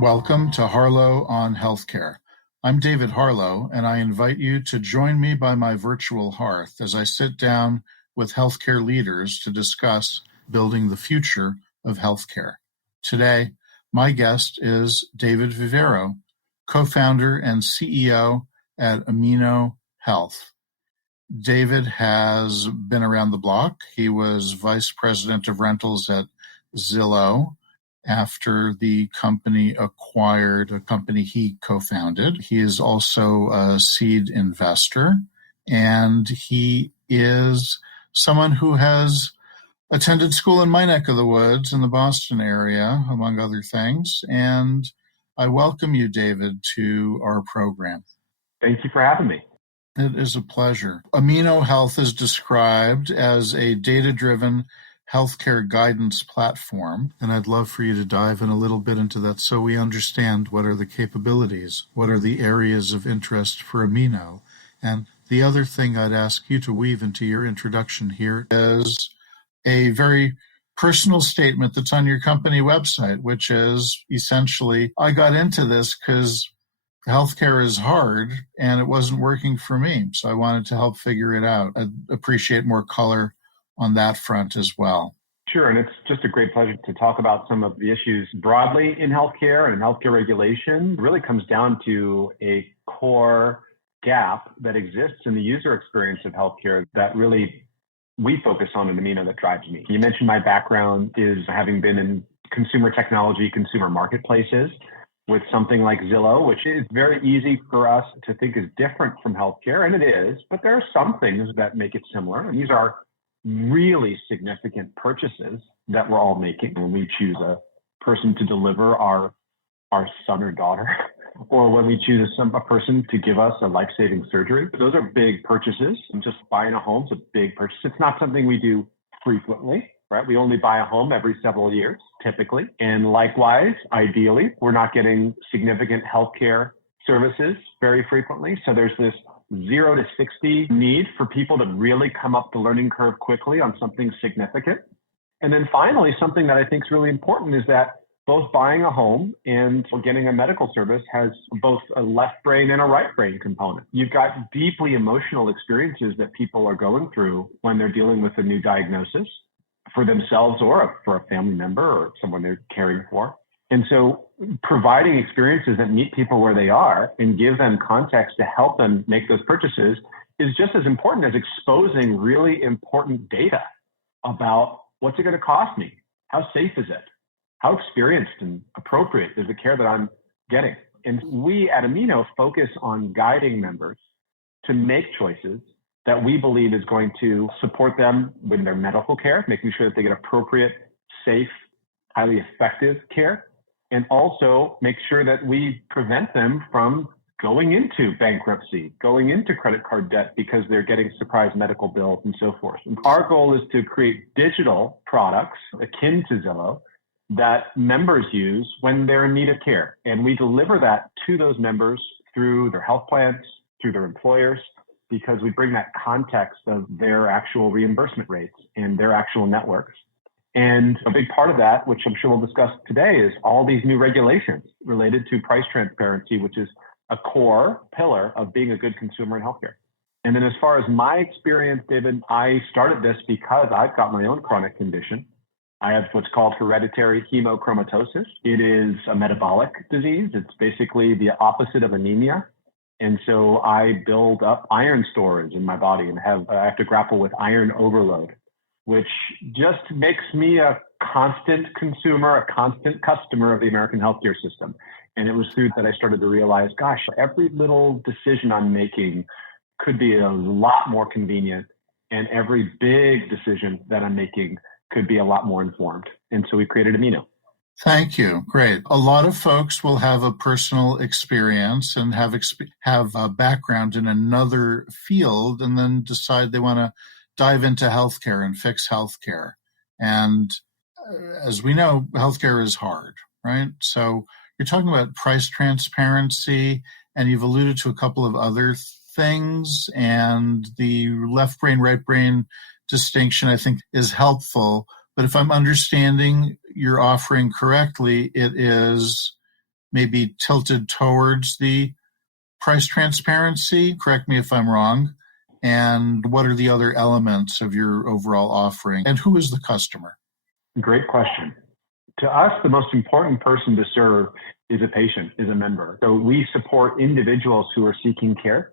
Welcome to Harlow on Healthcare. I'm David Harlow, and I invite you to join me by my virtual hearth as I sit down with healthcare leaders to discuss building the future of healthcare. Today, my guest is David Vivero, co-founder and CEO at Amino Health. David has been around the block. He was vice president of rentals at Zillow after the company acquired a company he co-founded. He is also a seed investor, and he is someone who has attended school in my neck of the woods in the Boston area, among other things. And I welcome you, David, to our program. Thank you for having me. It is a pleasure. Amino Health is described as a data-driven healthcare guidance platform, and I'd love for you to dive in a little bit into that so we understand what are the capabilities, what are the areas of interest for Amino. And the other thing I'd ask you to weave into your introduction here is a very personal statement that's on your company website, which is essentially, I got into this because healthcare is hard and it wasn't working for me, so I wanted to help figure it out. I'd appreciate more color on that front as well. Sure, and it's just a great pleasure to talk about some of the issues broadly in healthcare and healthcare regulation. It really comes down to a core gap that exists in the user experience of healthcare that really we focus on in Amino that drives me. You mentioned my background is having been in consumer technology, consumer marketplaces with something like Zillow, which is very easy for us to think is different from healthcare, and it is, but there are some things that make it similar, and these are really significant purchases that we're all making when we choose a person to deliver our son or daughter, or when we choose a person to give us a life-saving surgery. Those are big purchases. And just buying a home is a big purchase. It's not something we do frequently, right? We only buy a home every several years, typically. And likewise, ideally, we're not getting significant healthcare services very frequently. So there's this 0 to 60 need for people to really come up the learning curve quickly on something significant. And then finally, something that I think is really important is that both buying a home and getting a medical service has both a left brain and a right brain component. You've got deeply emotional experiences that people are going through when they're dealing with a new diagnosis for themselves or for a family member or someone they're caring for. And so providing experiences that meet people where they are and give them context to help them make those purchases is just as important as exposing really important data about what's it going to cost me? How safe is it? How experienced and appropriate is the care that I'm getting? And we at Amino focus on guiding members to make choices that we believe is going to support them with their medical care, making sure that they get appropriate, safe, highly effective care, and also make sure that we prevent them from going into bankruptcy, going into credit card debt because they're getting surprise medical bills and so forth. And our goal is to create digital products akin to Zillow that members use when they're in need of care. And we deliver that to those members through their health plans, through their employers, because we bring that context of their actual reimbursement rates and their actual networks. And a big part of that, which I'm sure we'll discuss today, is all these new regulations related to price transparency, which is a core pillar of being a good consumer in healthcare. And then as far as my experience, David, I started this because I've got my own chronic condition. I have what's called hereditary hemochromatosis. It is a metabolic disease. It's basically the opposite of anemia. And so I build up iron storage in my body and I have to grapple with iron overload, which just makes me a constant consumer, a constant customer of the American healthcare system. And it was through that I started to realize, gosh, every little decision I'm making could be a lot more convenient, and every big decision that I'm making could be a lot more informed. And so we created Amino. Thank you. Great. A lot of folks will have a personal experience and have a background in another field and then decide they want to dive into healthcare and fix healthcare. And as we know, healthcare is hard, right? So you're talking about price transparency, and you've alluded to a couple of other things, and the left brain, right brain distinction, I think, is helpful. But if I'm understanding your offering correctly, it is maybe tilted towards the price transparency? Correct me if I'm wrong. And what are the other elements of your overall offering? And who is the customer? Great question. To us, the most important person to serve is a patient, is a member. So we support individuals who are seeking care.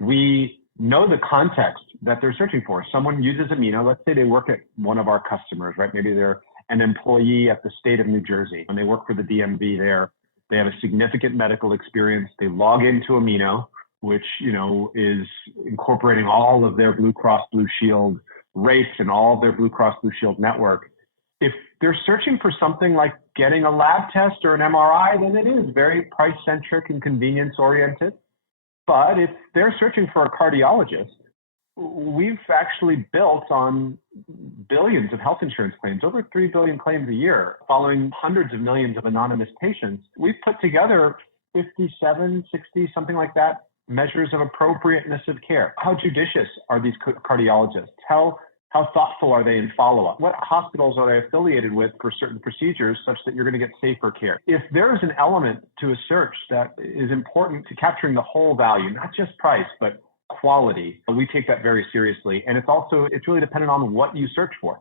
We know the context that they're searching for. Someone uses Amino. Let's say they work at one of our customers, right? Maybe they're an employee at the state of New Jersey and they work for the DMV there. They have a significant medical experience. They log into Amino, which, is incorporating all of their Blue Cross Blue Shield rates and all of their Blue Cross Blue Shield network. If they're searching for something like getting a lab test or an MRI, then it is very price-centric and convenience-oriented. But if they're searching for a cardiologist, we've actually built on billions of health insurance claims, over 3 billion claims a year, following hundreds of millions of anonymous patients. We've put together 57, 60, something like that, measures of appropriateness of care. How judicious are these cardiologists? How thoughtful are they in follow-up? What hospitals are they affiliated with for certain procedures such that you're going to get safer care? If there is an element to a search that is important to capturing the whole value, not just price, but quality, we take that very seriously. And it's really dependent on what you search for.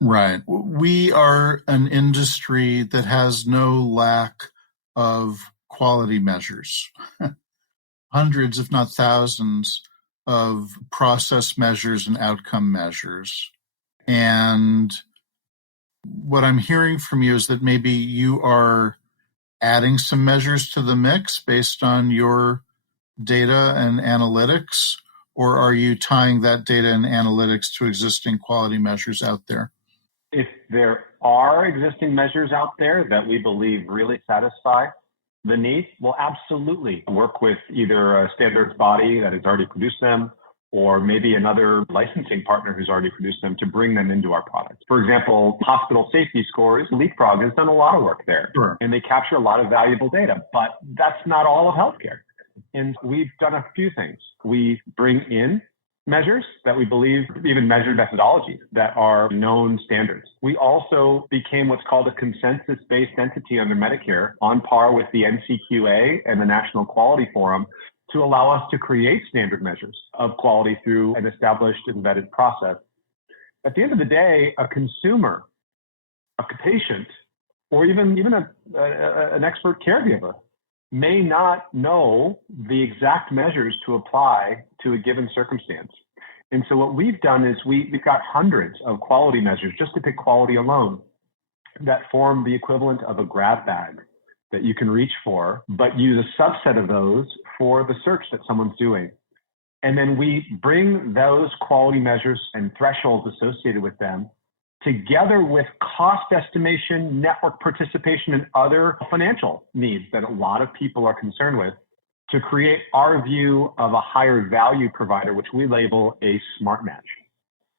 Right. We are an industry that has no lack of quality measures. Hundreds, if not thousands, of process measures and outcome measures. And what I'm hearing from you is that maybe you are adding some measures to the mix based on your data and analytics, or are you tying that data and analytics to existing quality measures out there? If there are existing measures out there that we believe really satisfy the need, we'll absolutely work with either a standards body that has already produced them or maybe another licensing partner who's already produced them to bring them into our product. For example, hospital safety scores, Leapfrog has done a lot of work there. Sure. And they capture a lot of valuable data, but that's not all of healthcare. And we've done a few things. We bring in measures that we believe, even measured methodologies that are known standards. We also became what's called a consensus-based entity under Medicare, on par with the NCQA and the National Quality Forum, to allow us to create standard measures of quality through an established embedded process. At the end of the day, a consumer, a patient, or even an expert caregiver may not know the exact measures to apply to a given circumstance. And so what we've done is we've got hundreds of quality measures, just to pick quality alone, that form the equivalent of a grab bag that you can reach for, but use a subset of those for the search that someone's doing. And then we bring those quality measures and thresholds associated with them together with cost estimation, network participation, and other financial needs that a lot of people are concerned with, to create our view of a higher value provider, which we label a smart match.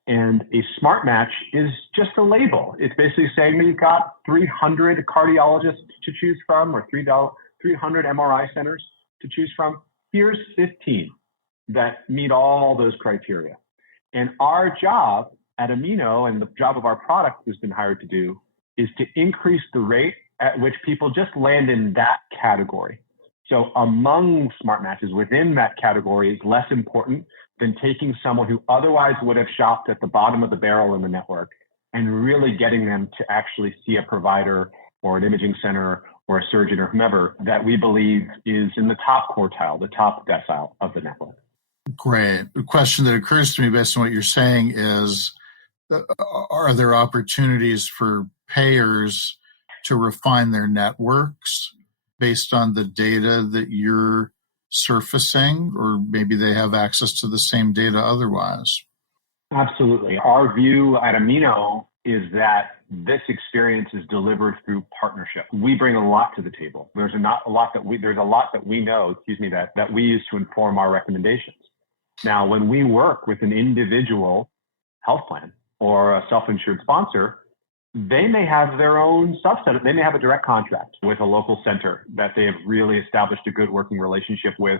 And a smart match is just a label. It's basically saying that you've got 300 cardiologists to choose from, or 300 MRI centers to choose from. Here's 15 that meet all those criteria. And our job at Amino, and the job of our product has been hired to do, is to increase the rate at which people just land in that category. So among smart matches within that category is less important than taking someone who otherwise would have shopped at the bottom of the barrel in the network and really getting them to actually see a provider or an imaging center or a surgeon or whomever that we believe is in the top quartile, the top decile of the network. Great. The question that occurs to me based on what you're saying is, are there opportunities for payers to refine their networks based on the data that you're surfacing, or maybe they have access to the same data otherwise? Absolutely. Our view at Amino is that this experience is delivered through partnership. We bring a lot to the table. There's a lot that we know, that we use to inform our recommendations. Now, when we work with an individual health plan or a self-insured sponsor, they may have their own subset. They may have a direct contract with a local center that they have really established a good working relationship with,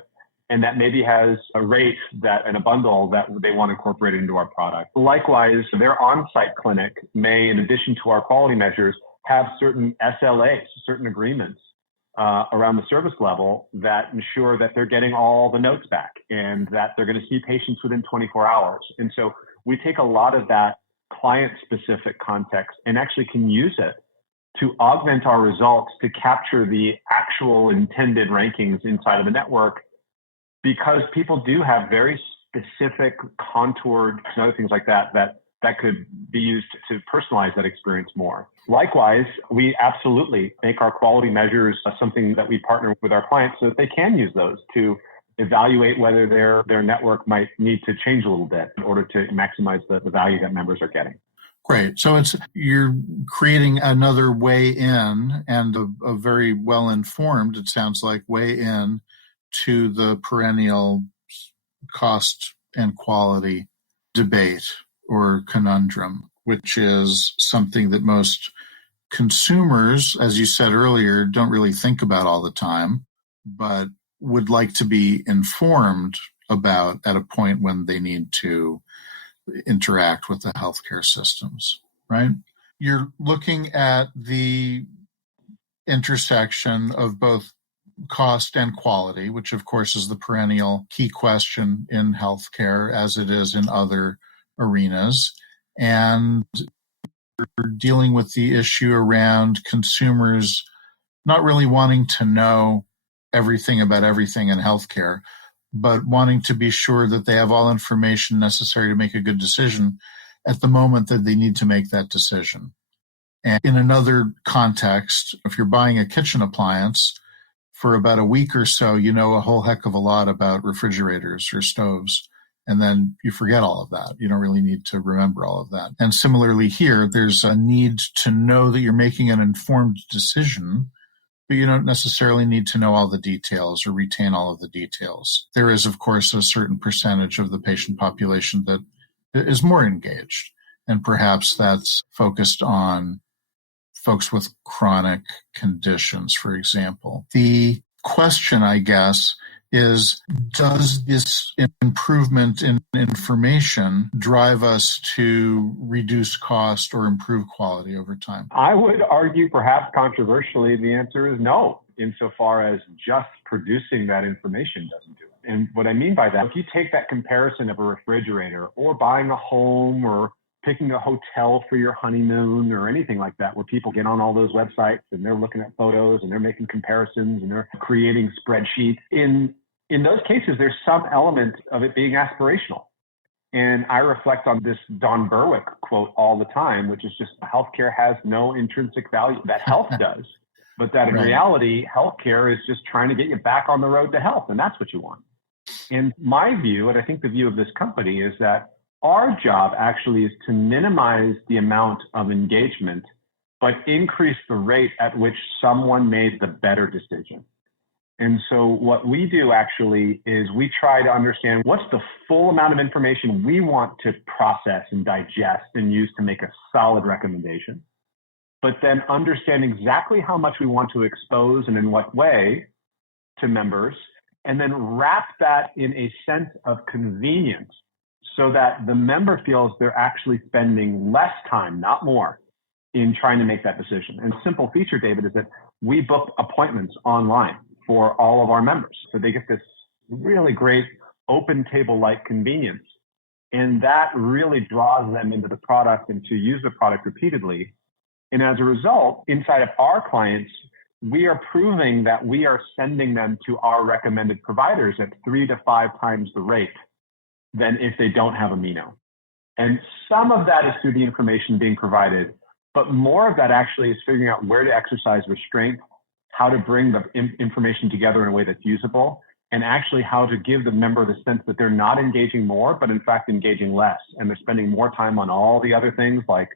and that maybe has a rate and a bundle that they want incorporated into our product. Likewise, their on-site clinic may, in addition to our quality measures, have certain SLAs, certain agreements around the service level that ensure that they're getting all the notes back and that they're going to see patients within 24 hours. And so we take a lot of that client-specific context and actually can use it to augment our results to capture the actual intended rankings inside of the network, because people do have very specific contoured and other things like that could be used to personalize that experience more. Likewise, we absolutely make our quality measures something that we partner with our clients so that they can use those to evaluate whether their network might need to change a little bit in order to maximize the value that members are getting. Great. So you're creating another way in, and a very well-informed, it sounds like, way in to the perennial cost and quality debate or conundrum, which is something that most consumers, as you said earlier, don't really think about all the time, but would like to be informed about at a point when they need to interact with the healthcare systems, right? You're looking at the intersection of both cost and quality, which of course is the perennial key question in healthcare as it is in other arenas. And we're dealing with the issue around consumers not really wanting to know everything about everything in healthcare, but wanting to be sure that they have all information necessary to make a good decision at the moment that they need to make that decision. And in another context, if you're buying a kitchen appliance, for about a week or so, you know a whole heck of a lot about refrigerators or stoves, and then you forget all of that. You don't really need to remember all of that. And similarly here, there's a need to know that you're making an informed decision, but you don't necessarily need to know all the details or retain all of the details. There is, of course, a certain percentage of the patient population that is more engaged, and perhaps that's focused on folks with chronic conditions, for example. The question, I guess, is, does this improvement in information drive us to reduce cost or improve quality over time? I would argue, perhaps controversially, the answer is no, insofar as just producing that information doesn't do it. And what I mean by that, if you take that comparison of a refrigerator or buying a home or picking a hotel for your honeymoon or anything like that, where people get on all those websites and they're looking at photos and they're making comparisons and they're creating spreadsheets. In those cases, there's some element of it being aspirational. And I reflect on this Don Berwick quote all the time, which is just healthcare has no intrinsic value that health does, but that in reality, healthcare is just trying to get you back on the road to health. And that's what you want. And my view, and I think the view of this company, is that our job actually is to minimize the amount of engagement, but increase the rate at which someone made the better decision. And so what we do actually is we try to understand what's the full amount of information we want to process and digest and use to make a solid recommendation, but then understand exactly how much we want to expose and in what way to members, and then wrap that in a sense of convenience, so that the member feels they're actually spending less time, not more, in trying to make that decision. And a simple feature, David, is that we book appointments online for all of our members. So they get this really great open table-like convenience. And that really draws them into the product and to use the product repeatedly. And as a result, inside of our clients, we are proving that we are sending them to our recommended providers at 3 to 5 times the rate than if they don't have Amino. And some of that is through the information being provided, but more of that actually is figuring out where to exercise restraint, how to bring the information together in a way that's usable, and actually how to give the member the sense that they're not engaging more, but in fact engaging less. And they're spending more time on all the other things like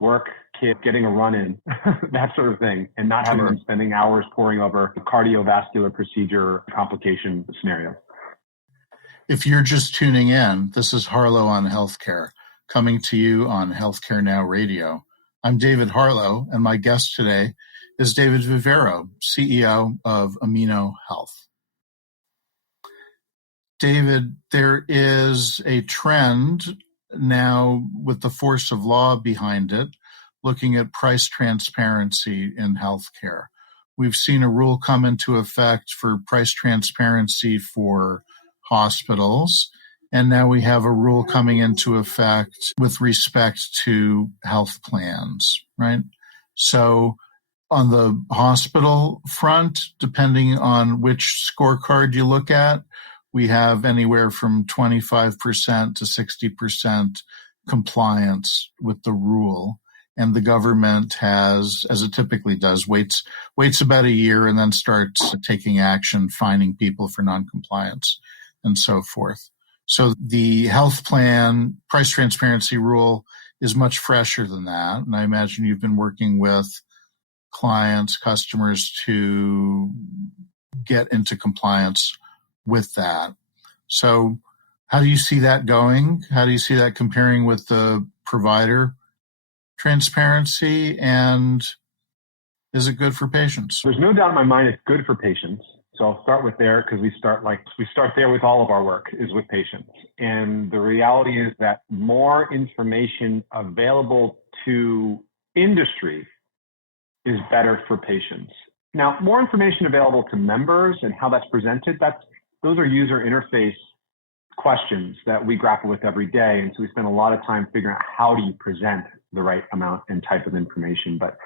work, kid, getting a run in, that sort of thing, and not having them spending hours poring over cardiovascular procedure complication scenarios. If you're just tuning in, this is Harlow on Healthcare, coming to you on Healthcare Now Radio. I'm David Harlow, and my guest today is David Vivero, CEO of Amino Health. David, there is a trend now with the force of law behind it, looking at price transparency in healthcare. We've seen a rule come into effect for price transparency for hospitals. And now we have a rule coming into effect with respect to health plans, right? So on the hospital front, depending on which scorecard you look at, we have anywhere from 25% to 60% compliance with the rule. And the government has, as it typically does, waits about a year and then starts taking action, fining people for noncompliance and so forth. So the health plan price transparency rule is much fresher than that. And I imagine you've been working with clients, customers to get into compliance with that. So how do you see that going? How do you see that comparing with the provider transparency? And is it good for patients? There's no doubt in my mind it's good for patients. So I'll start with there because we start there with all of our work is with patients. And the reality is that more information available to industry is better for patients. Now, more information available to members and how that's presented, those are user interface questions that we grapple with every day. And so we spend a lot of time figuring out how do you present the right amount and type of information. But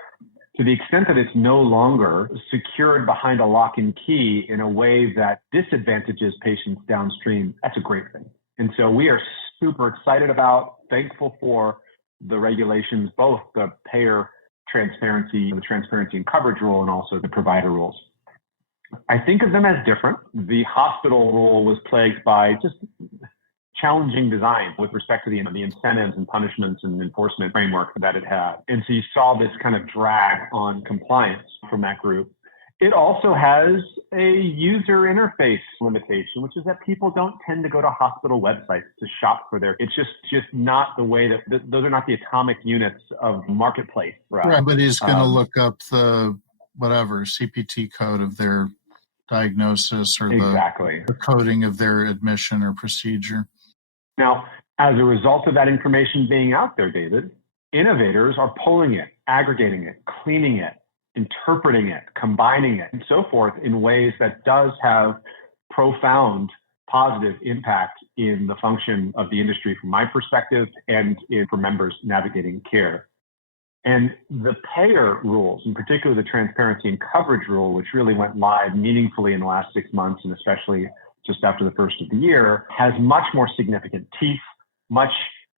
to the extent that it's no longer secured behind a lock and key in a way that disadvantages patients downstream, that's a great thing. And so we are super excited about, thankful for the regulations, both the payer transparency, the transparency and coverage rule, and also the provider rules. I think of them as different. The hospital rule was plagued by just challenging design with respect to the incentives and punishments and enforcement framework that it had. And so you saw this kind of drag on compliance from that group. It also has a user interface limitation, which is that people don't tend to go to hospital websites to shop for it's just not the way that, those are not the atomic units of marketplace. Right, but he's going to look up the CPT code of their diagnosis or the coding of their admission or procedure. Now, as a result of that information being out there, David, innovators are pulling it, aggregating it, cleaning it, interpreting it, combining it, and so forth in ways that does have profound positive impact in the function of the industry from my perspective and for members navigating care. And the payer rules, in particular the transparency and coverage rule, which really went live meaningfully in the last 6 months and especially just after the first of the year, has much more significant teeth,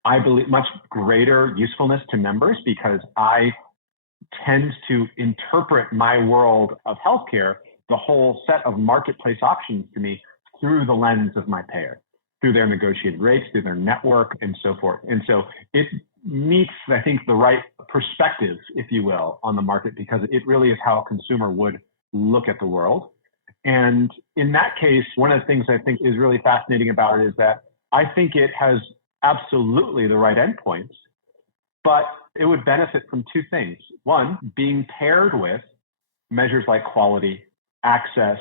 I believe, much greater usefulness to members because I tend to interpret my world of healthcare, the whole set of marketplace options to me through the lens of my payer, through their negotiated rates, through their network, and so forth. And so it meets, I think, the right perspective, if you will, on the market because it really is how a consumer would look at the world. And in that case, one of the things I think is really fascinating about it is that I think it has absolutely the right endpoints, but it would benefit from two things. One, being paired with measures like quality, access,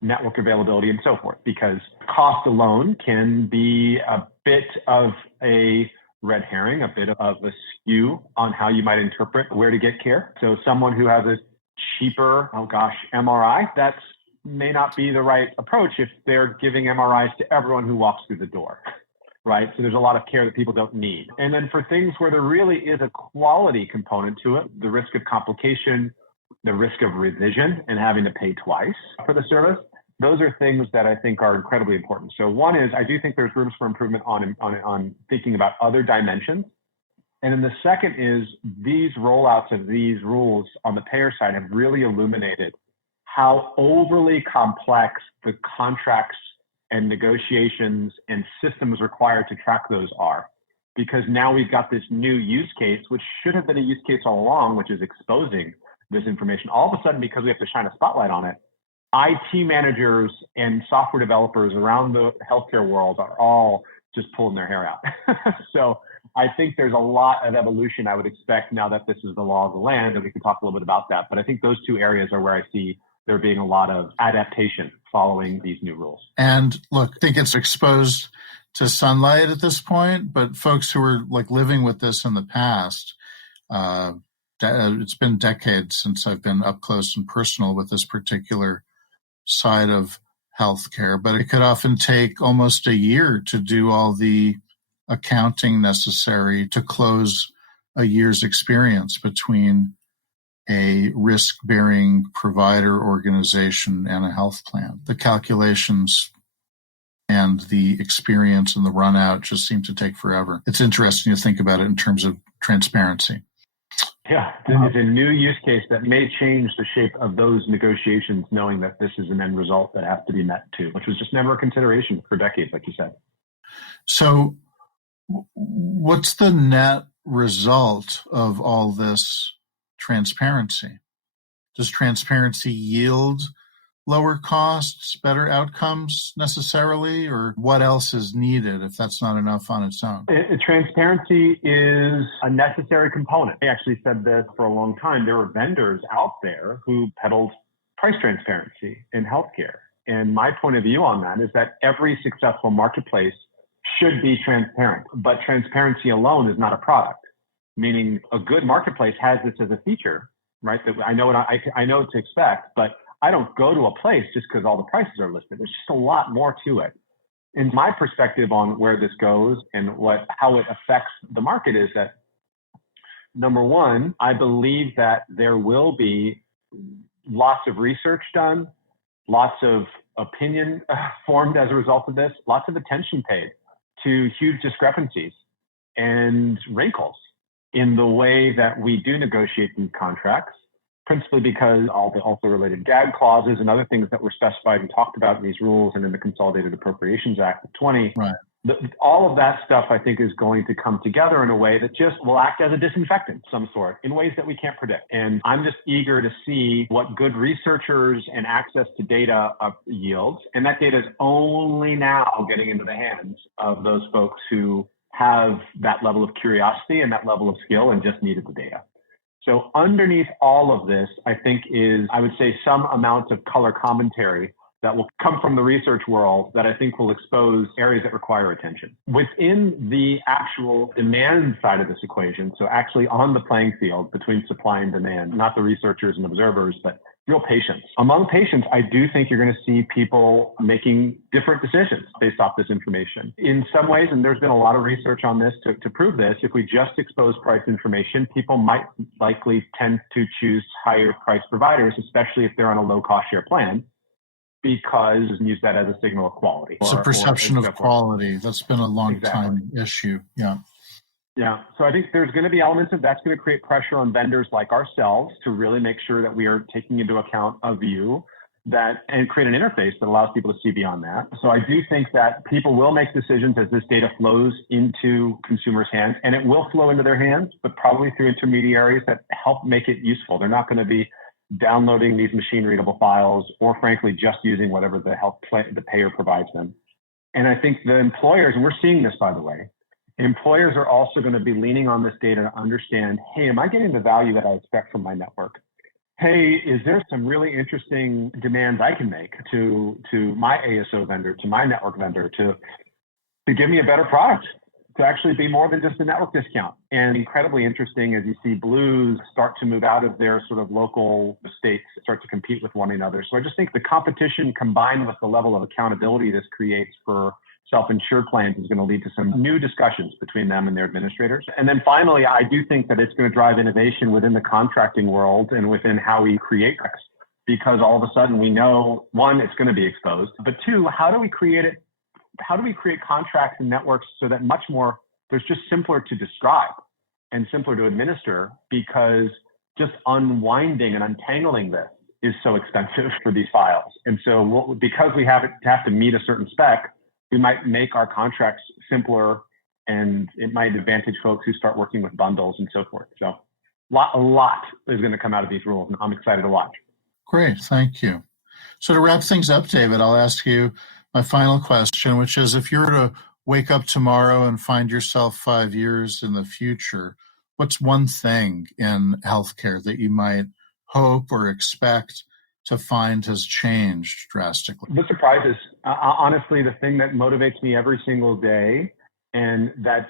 network availability, and so forth, because cost alone can be a bit of a red herring, a bit of a skew on how you might interpret where to get care. So someone who has a cheaper, MRI, that may not be the right approach if they're giving MRIs to everyone who walks through the door. Right? So there's a lot of care that people don't need. And then for things where there really is a quality component to it, the risk of complication, the risk of revision and having to pay twice for the service, those are things that I think are incredibly important. So one is, I do think there's rooms for improvement on thinking about other dimensions. And then the second is these rollouts of these rules on the payer side have really illuminated how overly complex the contracts and negotiations and systems required to track those are. Because now we've got this new use case, which should have been a use case all along, which is exposing this information. All of a sudden, because we have to shine a spotlight on it, IT managers and software developers around the healthcare world are all just pulling their hair out. So I think there's a lot of evolution I would expect now that this is the law of the land, and we can talk a little bit about that. But I think those two areas are where I see there being a lot of adaptation following these new rules. And look, I think it's exposed to sunlight at this point, but folks who are living with this in the past, it's been decades since I've been up close and personal with this particular side of healthcare, but it could often take almost a year to do all the accounting necessary to close a year's experience between a risk-bearing provider organization and a health plan. The calculations and the experience and the run out just seem to take forever. It's interesting to think about it in terms of transparency. Yeah, it's a new use case that may change the shape of those negotiations, knowing that this is an end result that has to be met too, which was just never a consideration for decades, like you said. So what's the net result of all this transparency? Does transparency yield lower costs, better outcomes necessarily, or what else is needed if that's not enough on its own? Transparency is a necessary component. I actually said this for a long time. There were vendors out there who peddled price transparency in healthcare. And my point of view on that is that every successful marketplace should be transparent, but transparency alone is not a product. Meaning a good marketplace has this as a feature, right? That I know what to expect, but I don't go to a place just because all the prices are listed. There's just a lot more to it. And my perspective on where this goes and how it affects the market is that, number one, I believe that there will be lots of research done, lots of opinion formed as a result of this, lots of attention paid to huge discrepancies and wrinkles in the way that we do negotiate these contracts, principally because all the also related gag clauses and other things that were specified and talked about in these rules and in the Consolidated Appropriations Act of 20. Right. All of that stuff, I think, is going to come together in a way that just will act as a disinfectant of some sort in ways that we can't predict. And I'm just eager to see what good researchers and access to data yields. And that data is only now getting into the hands of those folks who have that level of curiosity and that level of skill and just needed the data. So underneath all of this, I think is, I would say, some amount of color commentary that will come from the research world that I think will expose areas that require attention. Within the actual demand side of this equation, so actually on the playing field between supply and demand, not the researchers and observers, but real patients. Among patients, I do think you're going to see people making different decisions based off this information. In some ways, and there's been a lot of research on this to prove this, if we just expose price information, people might likely tend to choose higher price providers, especially if they're on a low cost share plan, because you can use that as a signal of quality. It's a perception of quality. That's been a long time issue. Yeah. Yeah. So I think there's going to be elements of that's going to create pressure on vendors like ourselves to really make sure that we are taking into account a view that and create an interface that allows people to see beyond that. So I do think that people will make decisions as this data flows into consumers' hands, and it will flow into their hands, but probably through intermediaries that help make it useful. They're not going to be downloading these machine readable files or frankly just using whatever the payer provides them. And I think the employers, and we're seeing this by the way, employers are also going to be leaning on this data to understand, hey, am I getting the value that I expect from my network? Hey, is there some really interesting demands I can make to my ASO vendor, to my network vendor to give me a better product, to actually be more than just a network discount? And incredibly interesting as you see Blues start to move out of their sort of local states, start to compete with one another. So I just think the competition combined with the level of accountability this creates for self-insured plans is going to lead to some new discussions between them and their administrators. And then finally, I do think that it's going to drive innovation within the contracting world and within how we create recs, because all of a sudden we know, one, it's going to be exposed, but two, how do we create it? How do we create contracts and networks so that much more, there's just simpler to describe and simpler to administer, because just unwinding and untangling this is so expensive for these files. And so because we have to meet a certain spec, we might make our contracts simpler, and it might advantage folks who start working with bundles and so forth. So a lot is going to come out of these rules, and I'm excited to watch. Great, thank you. So to wrap things up, David, I'll ask you my final question, which is, if you were to wake up tomorrow and find yourself 5 years in the future, what's one thing in healthcare that you might hope or expect to find has changed drastically? The surprises, honestly, the thing that motivates me every single day, and that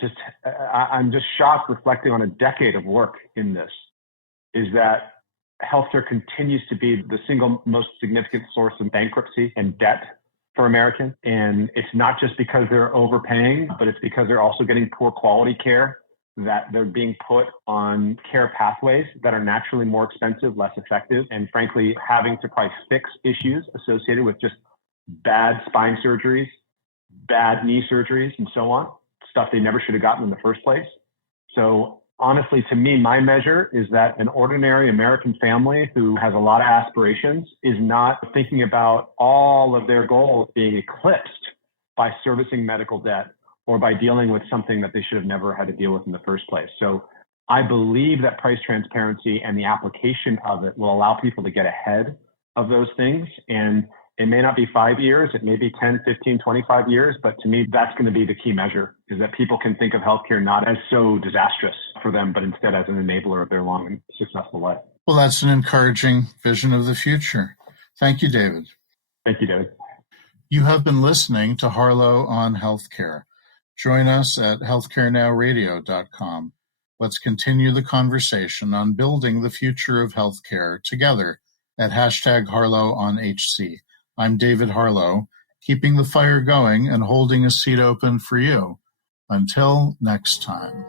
I'm just shocked reflecting on a decade of work in this, is that healthcare continues to be the single most significant source of bankruptcy and debt for Americans. And it's not just because they're overpaying, but it's because they're also getting poor quality care, that they're being put on care pathways that are naturally more expensive, less effective, and frankly, having to probably fix issues associated with just bad spine surgeries, bad knee surgeries, and so on, stuff they never should have gotten in the first place. So honestly, to me, my measure is that an ordinary American family who has a lot of aspirations is not thinking about all of their goals being eclipsed by servicing medical debt or by dealing with something that they should have never had to deal with in the first place. So I believe that price transparency and the application of it will allow people to get ahead of those things. And it may not be 5 years, it may be 10, 15, 25 years, but to me, that's going to be the key measure, is that people can think of healthcare not as so disastrous for them, but instead as an enabler of their long and successful life. Well, that's an encouraging vision of the future. Thank you, David. Thank you, David. You have been listening to Harlow on Healthcare. Join us at healthcarenowradio.com. Let's continue the conversation on building the future of healthcare together at #HarlowOnHC. I'm David Harlow, keeping the fire going and holding a seat open for you. Until next time.